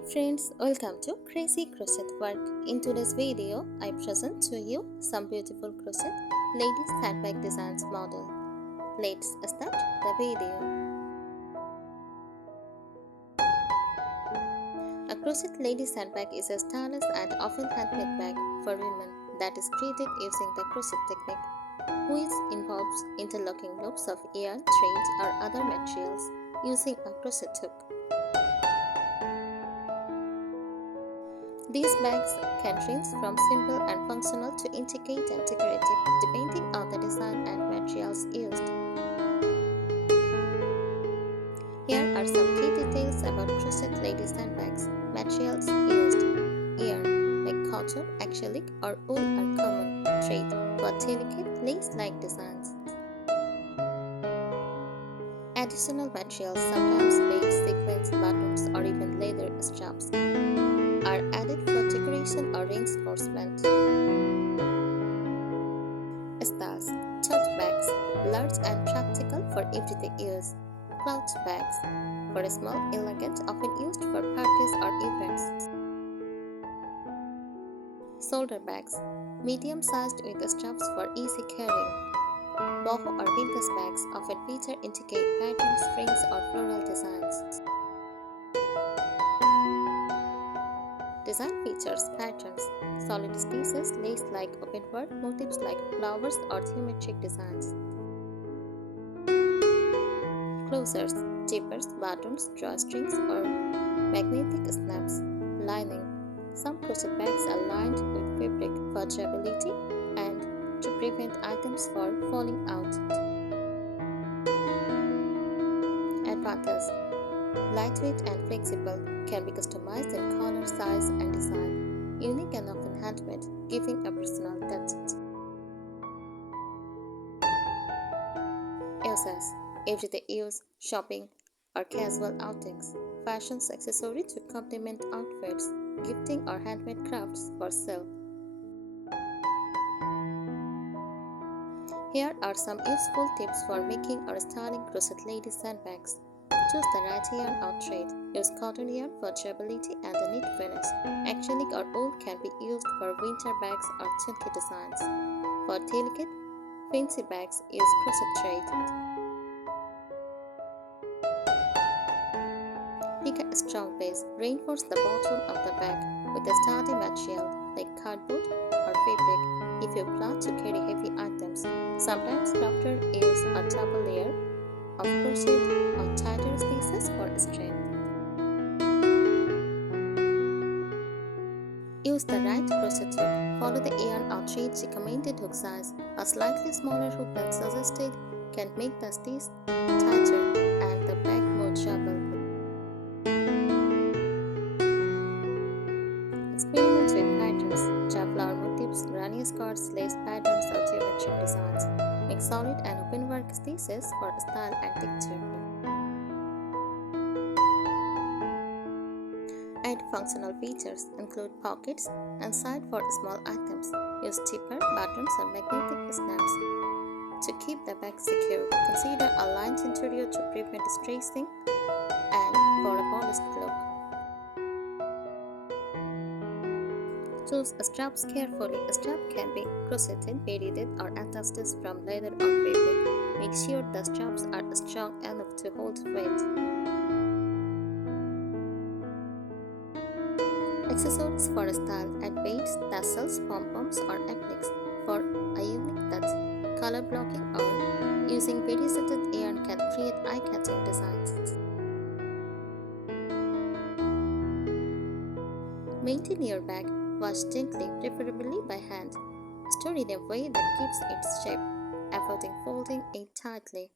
Hi friends, welcome to Crazy Crochet Work. In today's video, I present to you some beautiful crochet ladies handbag designs model. Let's start the video. A crochet ladies handbag is a stylish and often handmade bag for women that is created using the crochet technique, which involves interlocking loops of yarn, thread, or other materials using a crochet hook. These bags can range from simple and functional to intricate and decorative, depending on the design and materials used. Here are some key details about crochet ladies handbags. Materials used: yarn like cotton, acrylic, or wool are common. Thread for delicate lace-like designs. Additional materials, sometimes beads, sequins, buttons, or even leather straps, are added for decoration or reinforcement. Styles: tote bags, large and practical for everyday use. Cloth bags, for small, elegant, often used for parties or events. Shoulder bags, medium-sized with straps for easy carrying. Boho or vintage bags often feature intricate patterns, strings, or floral designs. Design features: patterns, solid stitches, lace-like openwork, motifs like flowers or geometric designs. Closures, zippers, buttons, drawstrings, or magnetic snaps. Lining. Some crochet bags are lined with fabric for durability and to prevent items from falling out. Advantage: lightweight and flexible, can be customized in color, size, and design. Unique and often handmade, giving a personal touch. Uses: everyday use, shopping, or casual outings. Fashion accessory to complement outfits. Gifting or handmade crafts for sale. Here are some useful tips for making or styling crochet ladies handbags. Choose the right yarn or thread. Use cotton yarn for durability and a neat finish. Acrylic or wool can be used for winter bags or chunky designs. For delicate, fancy bags, use crochet thread. Pick a strong base. Reinforce the bottom of the bag with a sturdy material like cardboard or fabric if you plan to carry heavy items. Sometimes crafters use a double layer of crochet or tighter stitches for strength. Use the right crochet hook. Follow the yarn or thread recommended hook size. A slightly smaller hook than suggested can make the stitch tighter and the bag more durable. Experiment with patterns, flower motifs, granny skirts, lace patterns, or geometric designs. Make solid and open work stitches for style and texture. Add functional features, include pockets and side for small items. Use zipper, buttons, or magnetic snaps to keep the bag secure. Consider a lined interior to prevent stressing and for a polished look. Choose straps carefully. A strap can be crocheted, beaded, or attached from leather or fabric. Make sure the straps are strong enough to hold weight. Accessories for style: add beads, tassels, pom-poms, or appliques for a unique touch. Color blocking or using variegated yarn can create eye-catching designs. Maintain your bag. Wash gently, preferably by hand. Store in a way that keeps its shape, avoiding folding it tightly.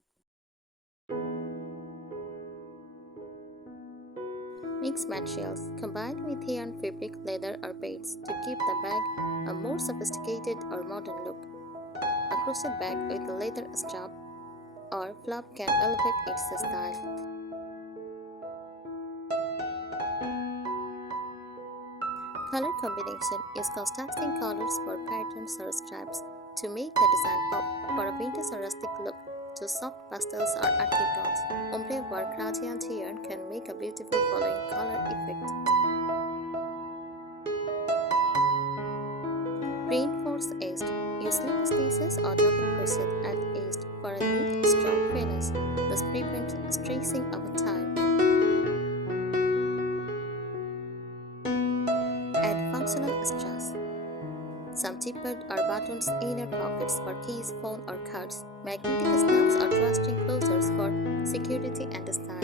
Mix materials. Combine with yarn, fabric, leather, or beads to give the bag a more sophisticated or modern look. A crochet bag with a leather strap or flap can elevate its style. Color combination. Use contrasting colors for patterns or stripes to make the design pop. For a vintage or rustic look, to soft pastels or earthy tones. Ombre work gradient yarn can make a beautiful following color effect. Reinforce edged. Use slip stitches or double crochet at edge for a neat, strong finish. This prevents stressing over time. Add functional strass. Some zippered or buttoned inner pockets for keys, phone or cards. Magnetic snaps or drawstring closures for security and style.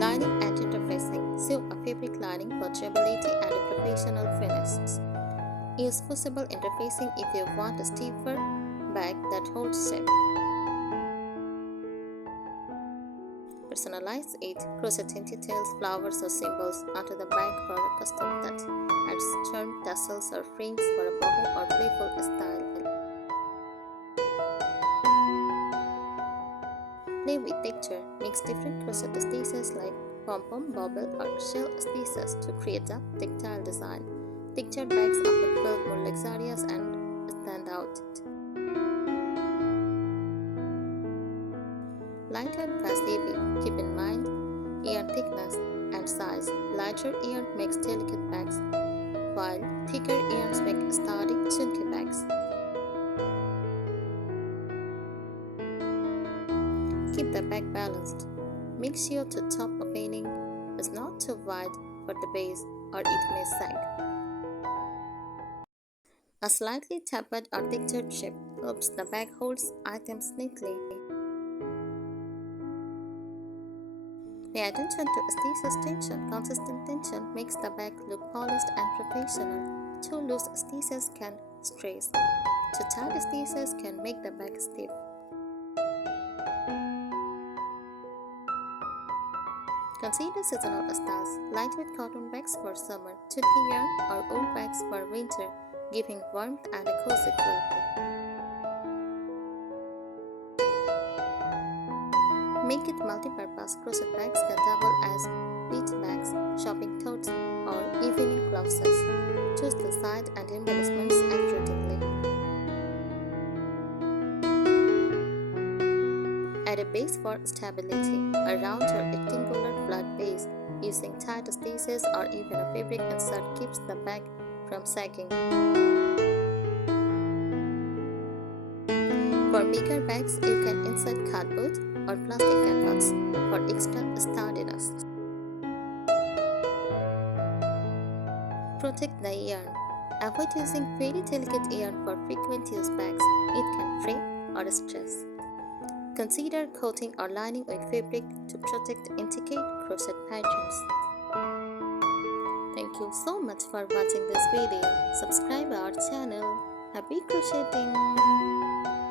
Lining and interfacing. Sew a fabric lining for durability and a professional finish. Use fusible interfacing if you want a stiffer bag that holds shape. Personalize it. Crochet details, flowers or symbols onto the bag for a custom touch. Add charm tassels or fringe for a boho or playful style. Play with texture. Mix different crochet stitches like pom-pom, bobble or shell stitches to create a tactile design. Textured bags often feel more luxurious and stand out. Light and fast weave. Keep in mind yarn thickness and size. Lighter yarn makes delicate bags, while thicker yarns make sturdy, chunky bags. Keep the bag balanced. Make sure the top opening is not too wide for the base or it may sag. A slightly tapered or textured shape helps the bag holds items neatly. Pay attention to stitches tension. Consistent tension makes the bag look polished and professional. Too loose stitches can stress. Too tight stitches can make the bag stiff. Consider seasonal styles. Lightweight cotton bags for summer, chunky yarn or wool bags for winter, giving warmth and a cozy feel. Make it multi-purpose. Crochet bags can double as beach bags, shopping totes, or evening blouses. Choose the side and embellishments accurately. Add a base for stability, a round or rectangular flat base. Using tight stitches or even a fabric insert keeps the bag from sagging. For bigger bags, you can insert cardboard or plastic canvas for extra sturdiness. Protect the yarn. Avoid using very delicate yarn for frequent use bags. It can fray or stress. Consider coating or lining with fabric to protect intricate crochet patterns. Thank you so much for watching this video. Subscribe our channel. Happy crocheting!